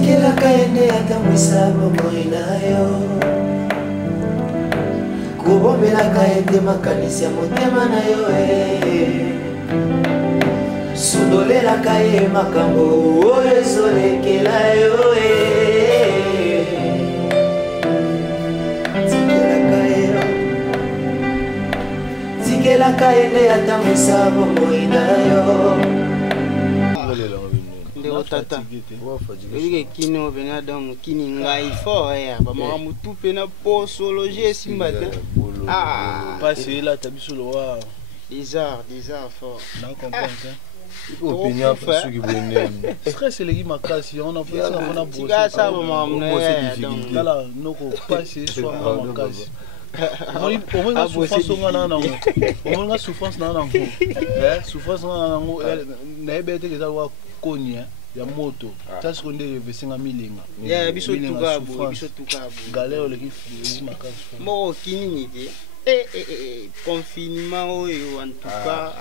Tikela kaende atamwisa bomoi nayo Kubombela kaende makanisi ya motema na yo Sundolela kaye makambo oyo ezolekela yo Tikela kaende atamwisa bomoi nayo tata elike kino bena donc kini ngai fort ya ba mamu tupe na posologie simbata passer là tabiso lo wa des arts fort na comprendre opinion parce que bonne stress le ma makasi on a fait ça on a bossé ça ba mamu donc là noko passer soit makasi on va souffrance on va souffrance na nango souffrance na nango na ebete ke za wa konya ya moto tasi konde vesinga milinga ya biso tukabu galère le ki makasi mo kinini te confinement oyo en tout cas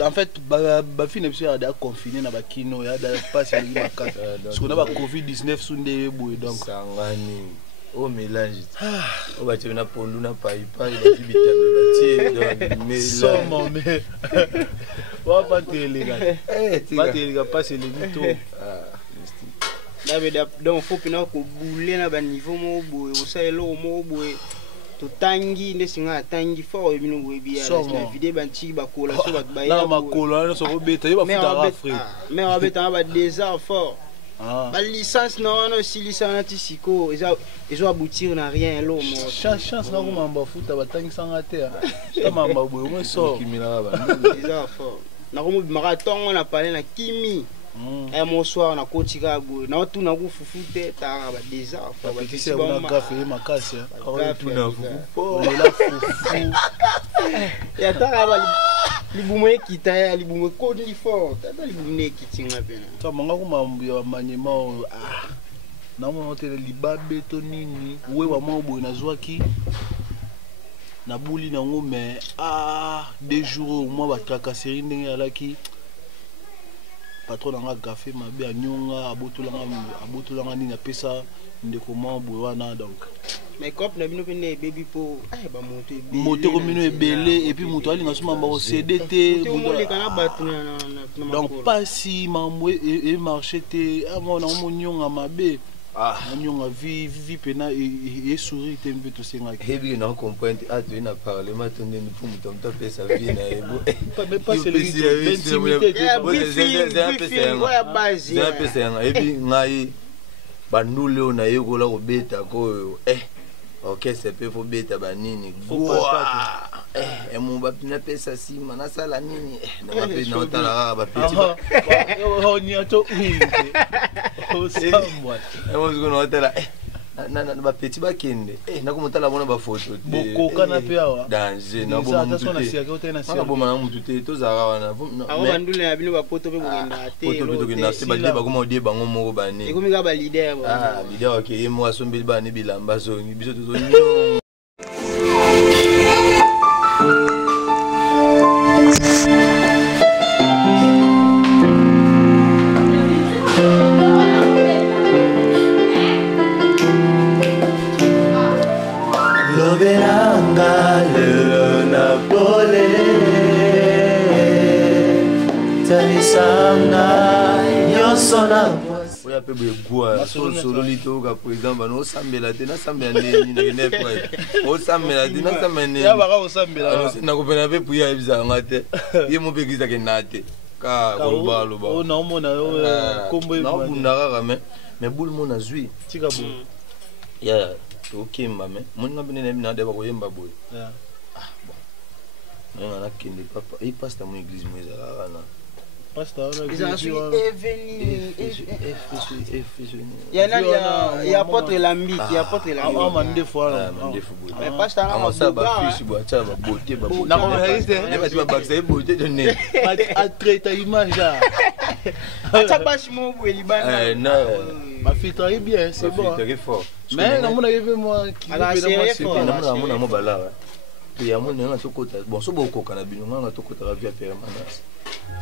en fait ba fine biso ya da confiné na ba kino ya da passe le makasi parce qu'on a ba covid-19 sunde boy donc sangani au mélange on va tirer na pondu na pai ba bitabe ba donc mais somo mais va pas te les gars passer les vito là donc faut que na ko bouler na ba niveau mo boy o sa elo mo boy to tangi ndesinga tangi fort bino boy bia la vidéo banti ba kola so ba ba na makolo na so ko beta ba futa rafri mais on beta ba désert fort la licence non si licence tisiko ils ont aboutir na rien lo mo chance na ko mamba futa batangi sanga te ta mamba boy mo so kimila ba désert fort na ko mo marathon on a parlé na kimi et mon soir na kotika go na tout na ko fufute ta ba désert fort ba tisi ba gafe makasi tout na fufu la fufu ya ta ba libume kita libume ko ni fort tata libume kitinga pena ta manga ko mambu ya manyema na mo hotel libabe to nini we wa maboy na zwaki na buli na ngome des jours moi ba tracasserie ndenge alaki patron nga café mabe anyonga abotolanga nini apesa ndeko maboy wana donc mais cop na bino pene baby po ba moto ko mino ebele et puis moto ali ngasuma ba CDT donc pas si mamwe et marché te avant na monyonga mabe anyonga vi pena et souris te mbe to senga hebi na comprendre tu na parler matonde ni pour muto mto pesa vie na ebo mais pas c'est l'intimité c'est pesa hebi ngai bandule na yekola ko beta ko ok c'est peu faut beta banini mon bapina pesa sima na sala nini na bapina otala ba petit on y a to o samwa on se connaît na ba petit ba kende na ko motala bona ba photo bokoka na pe awa danger na bo na bo na mutu te to zara wana awo bandule ya bino ba poto pe bokenda te poto pe tokenda se ba de ba ko mo de bango moko bani ekomi ka ba leader leader ok ye mo asombeli bani bilamba zongi biso to zongi Loberanga le napole Tanisanga yosona oya pe bwa solo lito ka président bano sambela te na sambela nini na kene kwa o sambela te na sambela nini ya baka o sambela na ko pena pe puya ebisa ngate ye mo pe kisa ke nate ka ko ba lo ba o na mo na kombo na bunda ka mais boule mo na zui tika bo ya OK mame mon na bene na de ba ko yemba boy bon na kende papa e pasta mo église mo ezala na pasta na église il y a apôtre Lambi qui apôtre Lambi mande fois mais pasta na ça ba fils bo acha ba beauté ba beauté na ko réalité ne ba ba baksa beauté de ne a traiter image acha ba shimo bo libana na ma filtre bien c'est bon filtre fort mais na mona yeve moi qui na mona mo bala ya moni nga tokota bon so bokoka na bino nga tokota la via permanence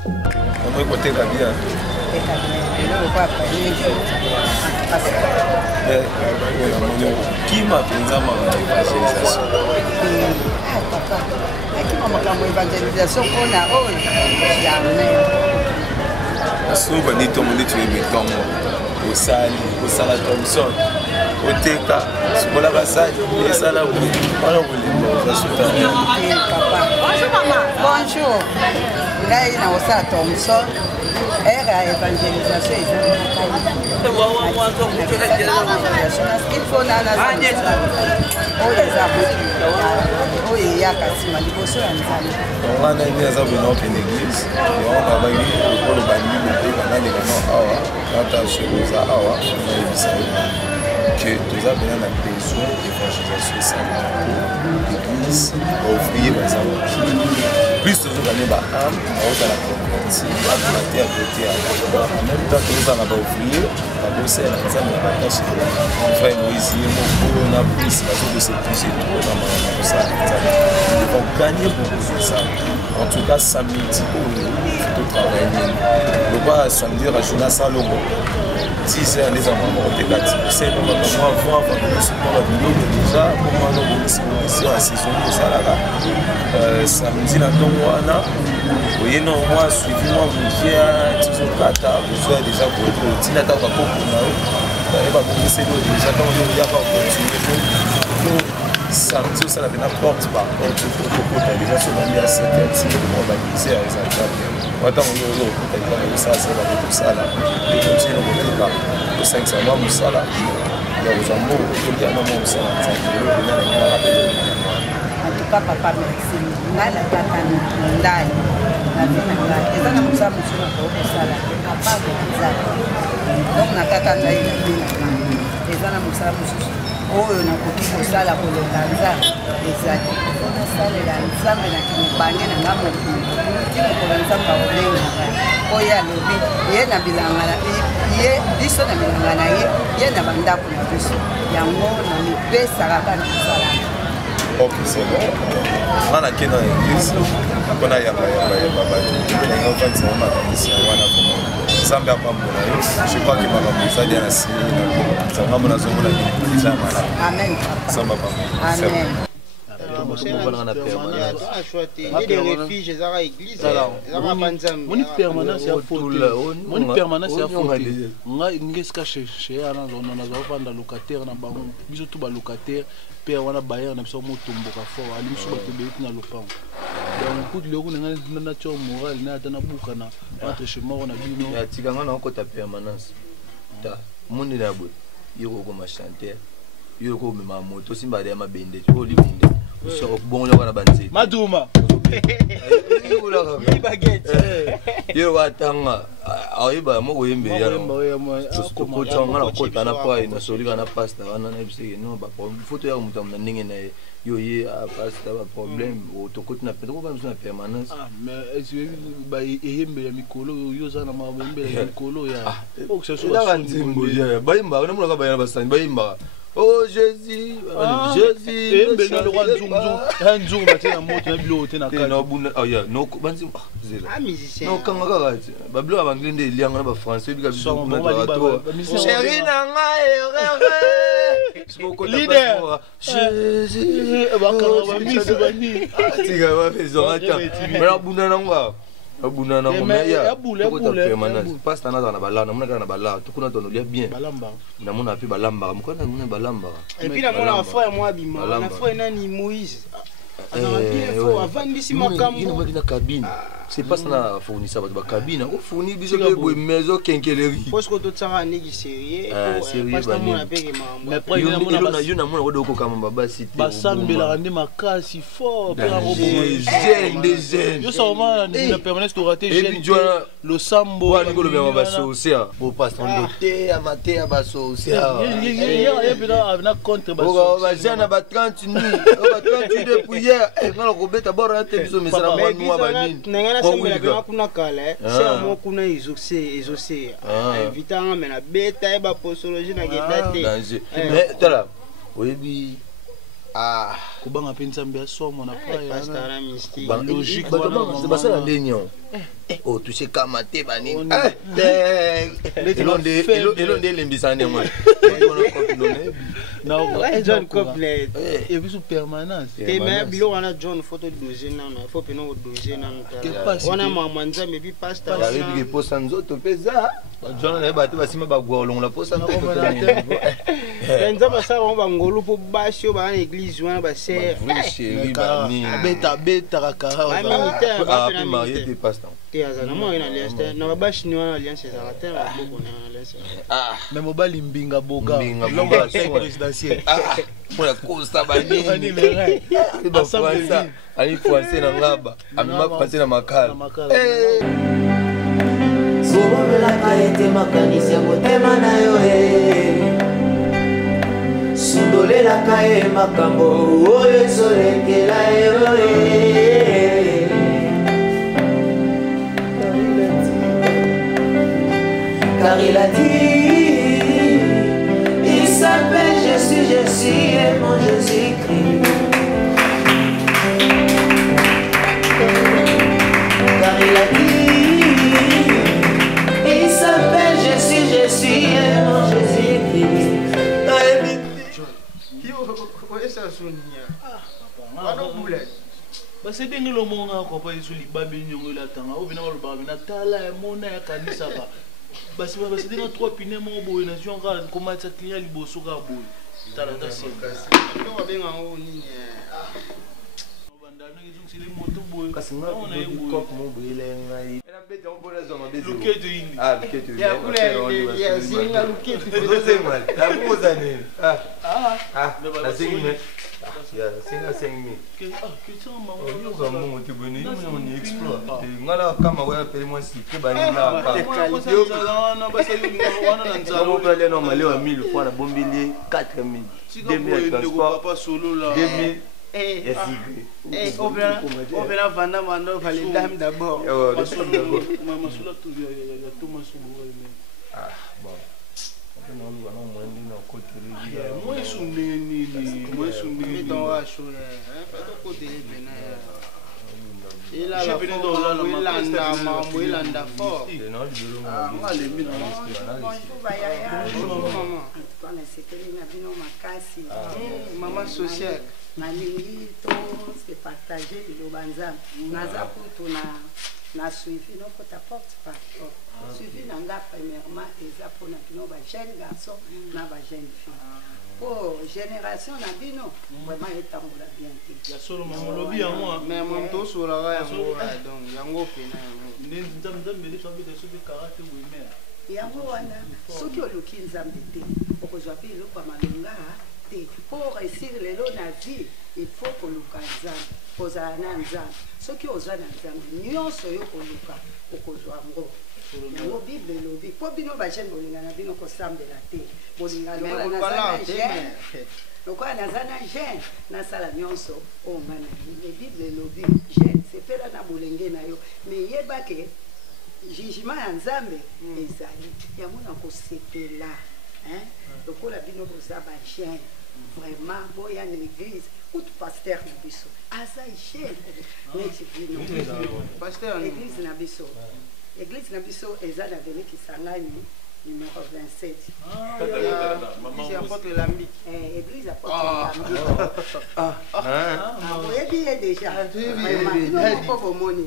on côté la bien qui m'a pensé ma évangélisation papa qui m'a ma évangélisation on a jamais aso bani to monde tu betongo osala Thompson oteka sokola basali esala wala bolingo basuta papa bonjour ngai na osala Thompson era évangélisation il faut nana oyo eyaka nsima liboso ya nzambe wana nde aza bena okende église yango babaki lokolo balibi bote banalekana awa natasio oza awa nayebisa que toza bena na besoin d'évangélisation esala église baouvrier baza moki plus tozokane baame baozala converti bakona te akote en même temps tozala baouvrier babosala nzambe na batashe frère moïse ye moko na plus bazobosepige to na makambo kosala nzambe ils vont gagner beaucoup de ça en tout cas samedi faut travailler le pas samedi rajona salongo 10 heures les amants ont été gâtés c'est pour moi voir le support de l'eau déjà pour moi sur la saison de salaka samedi na tongwana oui non moi suivi moi vous tizo kata vous avez déjà pour tina ta pas pour na et pas pour c'est déjà dans le ya pas continuer samedi ça la porte par contre pour déjà sur la 7 on va glisser à ça attends on ça c'est la tout ça là et comme si on était là le 500 mois ça là il y a aux amours il y a maman ça en tout cas papa merci ngai na tata ndai na vina ngai eza na mosala mosusu na kokosala apart de nzambe donc na tata ndai na vina ngai eza na mosala mosusu oyo nakoki kosala kolonga nzambe ezali nasalela nzambe na kimobange na nga mokili ti mokolo nzambe aolengaka oyo alobi ye na bilanga ye biso na bilanga na ye na bandako na biso yango na mipesaka kaka na kosala. Ok, c'est bon. On a qui dans l'église, on a yamba je crois que ma bien assis. Amen. Amen. Moni permanence ya faute. Moni permanence ya faute. Nga ngeska chercher ana zona na zo vanda locataire na bango. Biso tout ba locataire père wana bayer na biso motomboka fort. Ali biso ba tobeti na lopango. Donc pour le coup na nature morale na tana buka na entre chez moi na bino. Ya tikanga na ko ta permanence. Ta mundi na bo. Yoko ko ma chanter. Yoko me ma moto simba de ma bende. Ko libinde. So bon yo na banzi. Maduma. Ni baguette. Yo watanga. Aiba mo oyembe ya. Ko ko tsanga na ko tana pa ina solika na pasta wana na biseke no ba photo ya mutam na ninge na yo ye pasta ba problème o to koti na peto ba na permanence. Ah mais est-ce ba eyembe ya mikolo yo za na mabembe ya mikolo ya. O que ce soit. Ba imba na mulaka ba ya basani ba imba. Oh Jésus, Jésus. Le roi un jour matin na moto na bilo te na ka. No bunda oh yeah no banzi zela. Ah musicien. No kanga kaka. Ba bilo abangile nde lianga na ba français bika biso na bato. Chérie na ngai. Leader. Jésus. Ba ka ba miss bani. Tiga ba fezonga. Mais bunda na ngwa. Abuna na momeya permanence passe na na balala na mona na balala tukuna tono lia bien balamba na mona pe balamba mukona mona balamba et puis na mona frère moi bima na frère nani Moïse avant d'ici makambo ina cabine c'est pas na fournisseur ba cabine ko fourni biso be boy maison kenkeleri parce que tout ça negi sérieux parce que mona peke mambo mais après yo na mona ko doko kama baba cité basambela rande makasi fort pe en robot des jeunes yo ça na permanence to rater jeune le sambo wa ngolo be ba socia bo pastor ngote amate ya ba socia ya bina na contre ba socia ba jeune ba 30 ni ba 32 pour hier ngalo ko beta bora te biso mesala ba nwa ba nini sembela pena kuna kala c'est mo kuna exaucé invitanga mena beta ba posologie na geta te mais tala oyebi kobanga mpe nzambe asomo na Pasteur mystique. logique c'est pas ça la ligne. Oh, tu sais comment t'es banni. Elonde limbisane moi. John complet. Et puis sous permanence. Et même bilo wana John photo dozer na faut pe no dozer na wana mama nzambe bi pasteur. Ya bibi posa nzoto peza. John na bato basima bagwa olongola posa nzoto. Nzambe sa ba ngolu po basio ba na église wana ba ser. Chérie bani. Beta kakara. Ba militaire ba pe na marié des pasteurs. Te azana mo ina alliance na ba bashi ni wana alliance za terre ba boko na alliance. Mais mobali mbinga boga. L'homme présidentiel. Pour la course bani. Ani le rai. Ba français. Ali français na ngaba. Amima français na makala. Sobobelaka ete makanisi ya motema na yo sundolelaka ye makambo oyo ezolekela yo car il a dit il s'appelle Jésus et mon Jésus-Christ car il a dit il s'appelle Jésus et mon Jésus-Christ. basedenge lomonga kopa yesu libabe nyongo latanga obina baloba bina tala emona ya kanisaka basedenga 3 pine moko boye na zion kaka komatisa client liboso kaka boye tala ta Kasi nga kop mo bile ngai. Era bete on bona zoma bete. Luketo indi. Luketo indi. Ya kule ya zinga luketo. Doze mal. La boza ne. La zinga. Ya singa singi. Que chama Yo ga mo te boni mo ni explore. Ngala kama wa pele mo si ke bani na pa. Yo na basa yo wana na nzalo. Mo pele no male wa 1000 fois na bombili 4000. 2000 transport. Papa solo la. 2000 opera vanda mando fallait dame d'abord. Maman solo tout ya Thomas Solo. Bon. Non non moi ndi na kotori. Moi suneni moi suneni dans wa show pas de côté bena. Il a la mambo ilanda fort. Non libero mo. Ah le mina Maman sociale. nalingi to se partager liloba nzambe naza kutu na suivi nokota porte par porte suivi na nga premièrement eza mpona bino bajeune garçon na bajeune fille po génération na bino vraiment etambola bien te ya solo mamolobi yango mais mon tosolaka yango donc yango pena nzambe ndesambe soki karate wemere yango wana soki oluki nzambe te okozwa mpe eloko ya malonga te pour réussir lelo na vie il faut koluka nzambe kozala na nzambe soki ozwa na nzambe nyonso yo koluka okozwa yango yango bible elobi mpo bino bajeune bolinga na bino kosambela te bolinga lokola naza na jeune nasala nyonso oyo nga na bino bible elobi jeune sepela na bolenge na yo mais yebake jugement ya nzambe ezali yango na kosepela lokola bino boza bajeune vraiment boya na église outre pasteur na biso aza jeune neti bino église na biso eza na veni Kisangani numéro 27 église apôtre Lambi oyebi ye déjà moko bomoni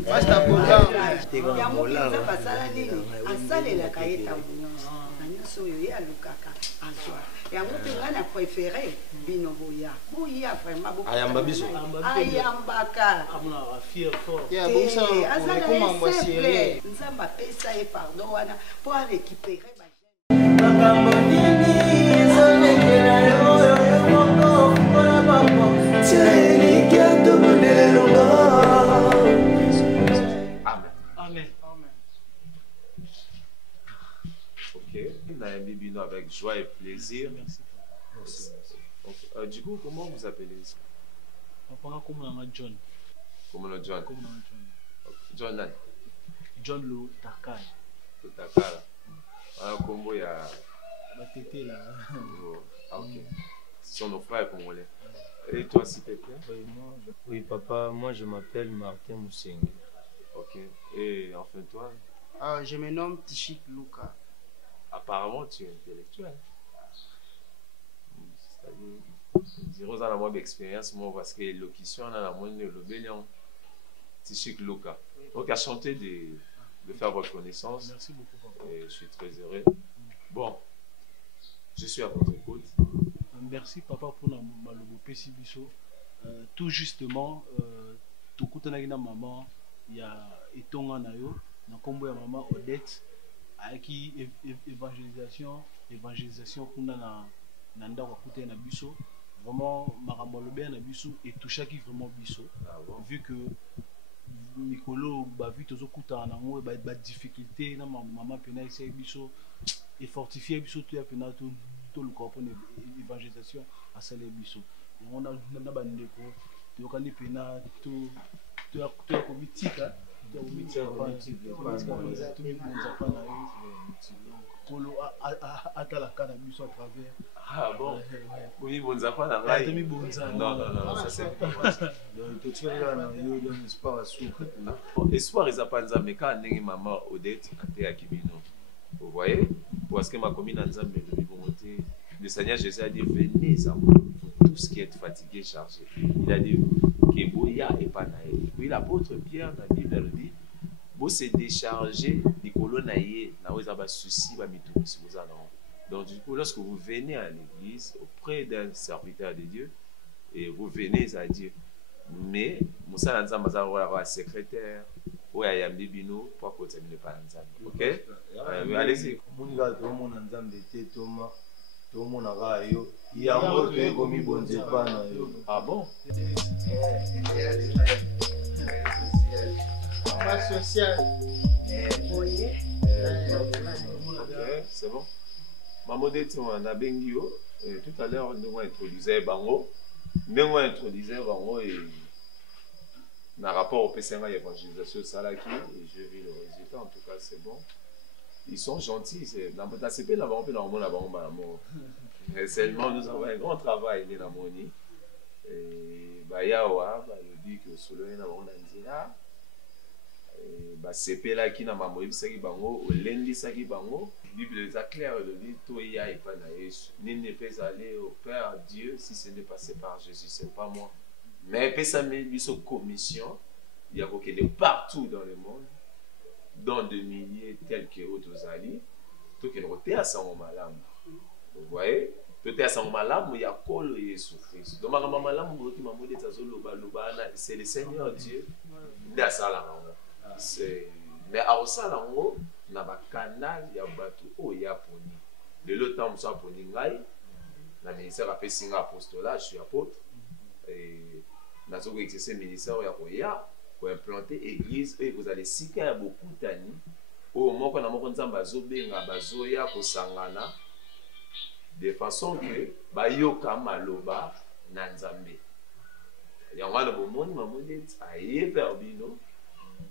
yango mpenza basala nini asalelaka ye ntango nyonso na nyonso oyo ye alukaka azwa yango mpe ngai na préféré bino boya vraiment ayambaka aza na simple nzambe apesa ye pardon wana mpo arécupere makambo nini ezolekela yo moko mpona bango tieliki atomondelelonga. Amen. Ok, Naïmi Bino avec joie et plaisir. Merci. Okay. Du coup, comment vous appelez ça? John. Comment le John? John nani? John Lo Takai. Lo Takala. Ah, combo ya. Batete là. Ok. Ce sont nos frères congolais. Et toi, s'il te plaît? Oui, papa, moi je m'appelle Martin Mousseng. Ok. Et enfin, toi? Je me nomme Tichik Luka. Apparemment, tu es intellectuel. C'est-à-dire, disons, dans la moindre expérience, moi, parce que l'élocution, dans la moindre lobélion, Tichik Luka. Donc, à chanter de faire votre connaissance. Merci beaucoup, papa. Et je suis très heureux. Bon, je suis à votre écoute. Merci, papa, pour ma logo Pessibiso. Tout justement, tout coup, maman, il y a Etonga Nayo, dans combo ya maman Odette, avec évangélisation, qu'on a nanda wa kute na biso. Vraiment, marambo le bien na biso et tout chaque vraiment biso. Vu que Mikolo bavi tozo kuta na ngo ba difficulté na maman pena essaye biso et fortifier biso tout ya pena tout le corps pour l'évangélisation à celle biso. On a ba ndeko to kani pena tout ya komitika to komitika Kolo atala kana biso à travers. Ah bon? Oui, bon, ça pas la non, ça c'est espoir, ils appellent ça, mais quand on est maman Odette, on est à Kibino. Vous voyez? Parce que ma commune a dit, le Seigneur Jésus a dit, venez à moi, tout ce qui est fatigué, chargé. Il a dit, que Boya et Panaï. Oui, l'apôtre Pierre, dans la Bible, elle dit, vous se déchargez des colonnes, vous avez souci, vous avez tout ce que vous avez. Donc, du coup, lorsque vous venez à l'église, auprès d'un serviteur de Dieu, et vous venez à Dieu, mais, Moussa Nanzam a un secrétaire, ou à Yambi Bino, pour que vous ne pas Nanzam. Ok? Allez-y. Ah bon? Social. Ok, c'est bon. Maman Odette, on a Bengio. Tout à l'heure, nous introduisons Bango. Nous introduisons Bango et dans rapport au PCMA évangélisation Salaki, et je vis le résultat. En tout cas, c'est bon. Ils sont gentils. Dans la CP, là-bas, on peut l'amour. Seulement, nous avons un grand travail dans la Moni. Et Bayawa, le dit que solo est dans la CP là qui n'a pas moïse saki bango au lundi saki bango Bible est claire le dit toi y a et pas naïs nul ne peut aller au Père Dieu si ce n'est passé par Jésus, c'est pas moi mais peut ça met lui commission il y a beaucoup de partout dans le monde dans des milliers tels que autres alliés tout qui roté à son malam vous voyez peut-être à son malam il y a col et souffrir donc ma malam qui m'a modé ça c'est le Seigneur Dieu dans ça là. Mais à Osalango, il y a un canal, il y a un bateau, il y a un poni. De l'autre temps, je suis poni ngai. Le ministère a fait signe apostolat, je suis apôtre. Et dans ce ministère, il y a pour implanter l'église, et vous allez siker à beaucoup d'années. Au moment où on a bazobenga bazoya kosangana, de façon que bayoka maloba nanzambe. Il y a un moment où on a yeperbino.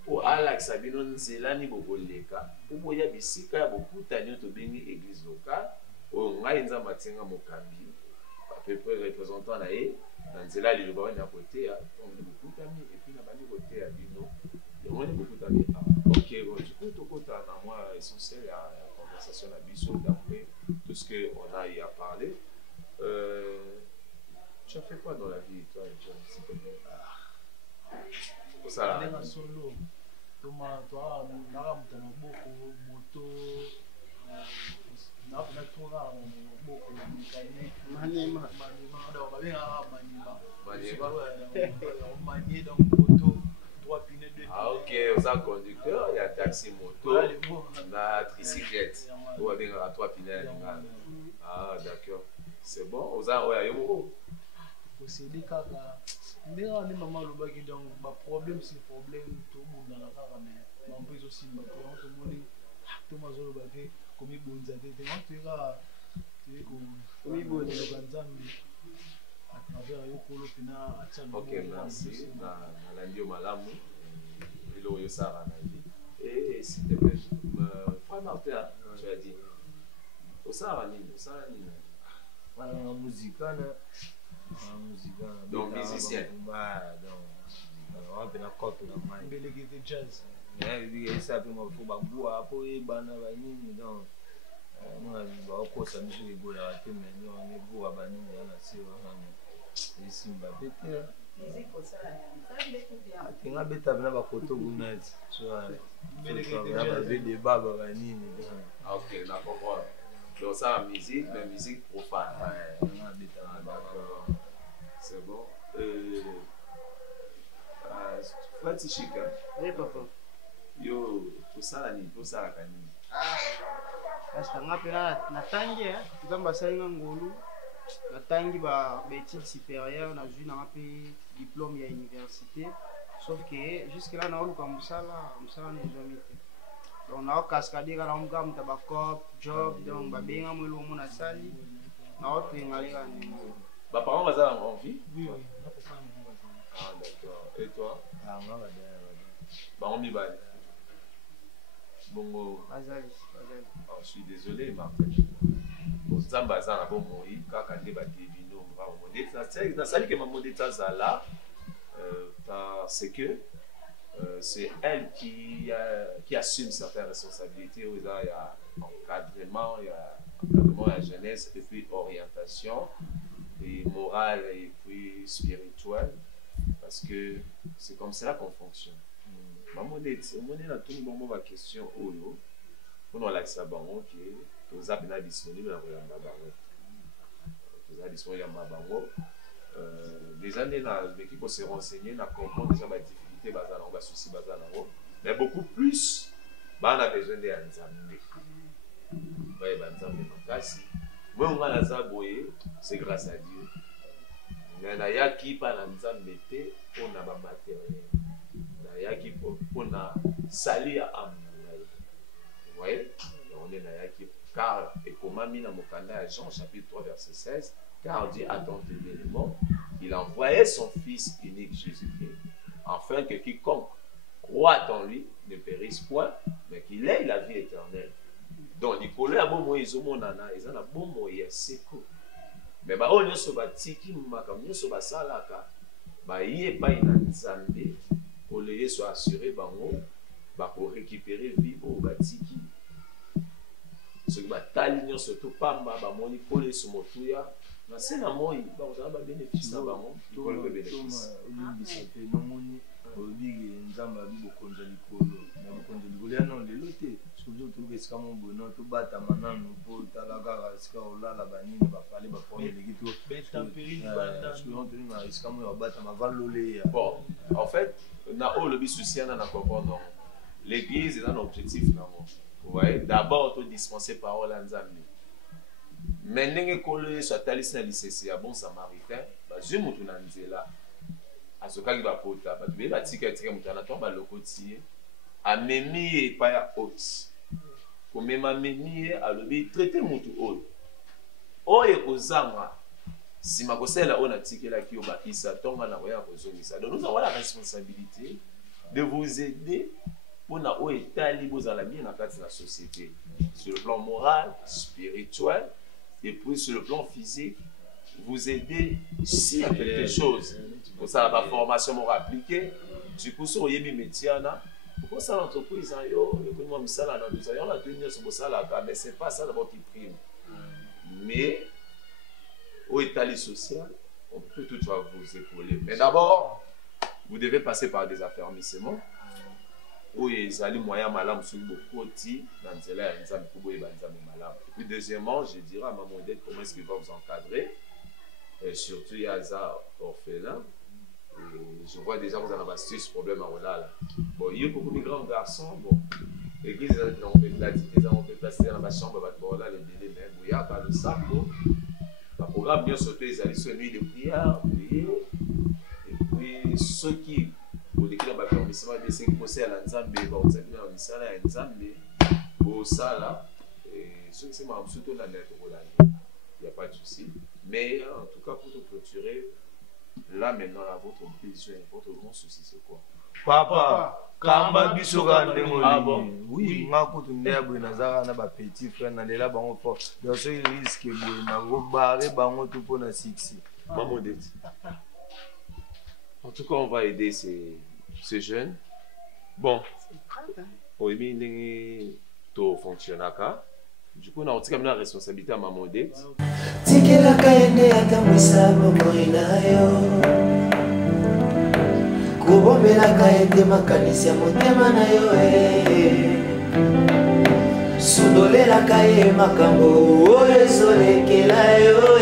Pour Alex Sabino Nzelani Boboleka, pour y a bisika ya bokutani to bengi église locale, au ngainza matinga mokambi, à peu près représentant na e, dans Nzela li loba na côté à bokutani et puis na bani côté à Bino. Le monde bokutani. OK, bon, du coup to kota na moi essentiel à la conversation à biso d'après tout ce que on a eu à parler. Tu as fait quoi dans la vie toi, John, s'il te plaît? Ça a solo toma toi naramuta maboko moto na tola maboko mécanique manima donc babenga manima donc moto 3 pneus de ah ok aux conducteur il y a taxi moto la tricyclette ou babenga 3 pneus ah d'accord c'est bon aux a yo posséder kaka ndenge ni maman lobaki donc ba problème c'est problème tout monde dans la kaka mais on peut aussi ba problème tout monde tout mazolo ba ke komi bonza te te on tira te ko komi bonza lo nzambi à travers yo kolo pina acha ok merci na la ndio malamu ilo yo sara na dit et s'il te plaît frère Martin tu as dit au sara ni la musique Donc musicien. On peut la copie la main. Mais les guitares jazz. Il ça peut me faut boire pour y bana banini donc nous on va ça nous les gola mais nous on est beau à banini là c'est vraiment ici Mbappé musique pour ça là tinga beta bana ba koto bunat so ba des baba banini OK na comprendre. Donc ça la musique mais musique profane. D'accord. C'est bon. Frati Chika. Oui, papa. Yo, pour ça la nuit, pour ça la canine. Parce que na tangi nzamba salinga ngolu na tangi ba études supérieures na ju na pe diplôme ya université sauf que jusque là na oluka musala ne jamais été. Donc na cascade kana umka mtaba cop job donc ba benga mwelo mona sali na autre ngalega ni. Ba parents bazala en vie? Oui. Ah d'accord. Et toi? Ah moi va Bah on y va. Bongo. Azali. Oh, je suis désolé Martin. Bon Zamba za na bon moi kaka nde ba devino va modèle na sali que ma modèle ça là c'est que c'est elle qui assume certaines responsabilités. Il y a encadrement, il y a encadrement à la jeunesse, et puis orientation, et morale, et puis spirituelle, parce que c'est comme cela qu'on fonctionne. On a tout le monde ma question, on a l'accès à Bango, qui est tous les disponibles dans le Babango. Tous les disponibles dans le Babango. Les années, l'équipe s'est renseignée, on a compris déjà ma difficulté, on a souci, mais beaucoup plus, on a besoin de Nzambe. Moi, on a c'est grâce à Dieu. Mais on a qui par Nzambe, on a matériel. On a qui on a sali à âme. Vous voyez? On est là qui car et comme Mina Mokanda Jean chapitre 3 verset 16. Car Dieu a tant aimé le monde, il a envoyé son Fils unique Jésus-Christ, afin que quiconque croit en lui ne périsse point, mais qu'il ait la vie éternelle. Donc, il y a bon Moïse au monde, il y a bon Moïse seko. Mais on y a ce batiki, on y a ce basalaka, il y a pas une nzambe, pour les soit assuré, pour récupérer vie au batiki. Ce qui va t'aligner surtout pas, mon collé sur mon touya. C'est la moi, vous avez bénéfice à Bango, tout le monde bénéfice. Bon, en fait, l'église est un objectif. Vous voyez, d'abord, on dispenser parole à Nzambe. Mais n'engé collé sur ta liste na lycée bon samaritain ba zumu tunanzela azoka ki ba pota ba tube ba tika tika mutana to ba lokoti amemi e pa ya hôte ko mema memi alobi traiter mutu oyo kozanga sima kosela ona tikela ki obakisa tonga na oya kozongisa. Donc nous avons la responsabilité de vous aider pour na o etali bozala bien na kati na société sur le plan moral, spirituel. Et puis sur le plan physique, vous aider s'il y a quelque chose. Pour ça, la formation m'aura appliqué. Du coup, si vous avez mis métier, pourquoi ça l'entreprise, mais ce n'est pas ça d'abord qui prime. Mais au état social, on peut toutefois vous épauler. Mais d'abord, vous devez passer par des affermissements. Et puis deuxièmement, je dirais à Maman Odette comment est-ce qu'il va vous encadrer. Et surtout, il y a des orphelins. Je vois déjà que vous avez ce problème à Olala. Bon, il y a beaucoup de grands garçons. Bon, l'église, on peut placer dans la chambre, les délais, mais il y a le sac. Le programme, bien sûr, ils allaient sur une nuit de prière, prier. Et puis, ceux qui pour les clients, ils sont à la Nzambe, ils sont à la Nzambe, pour ça là, ceux qui sont surtout la lettre, il n'y a pas de souci. Mais en tout cas, pour te clôturer, là maintenant, votre besoin, votre grand souci, c'est quoi? Papa, Kamba Bisoga Ndemoli. Ah bon? Oui, moi, quand on est à Buenazara, on a des petits frères, on est là, on a des risques, on a des tout pour 6. Maman Odette. En tout cas, on va aider ces jeunes. Bon. Oui, tout fonctionne. Du coup, on a la responsabilité à Maman Odette. Kubomelaka ete makanisi ya motema na yo sundolelaka ye makambo oyo ezolekela yo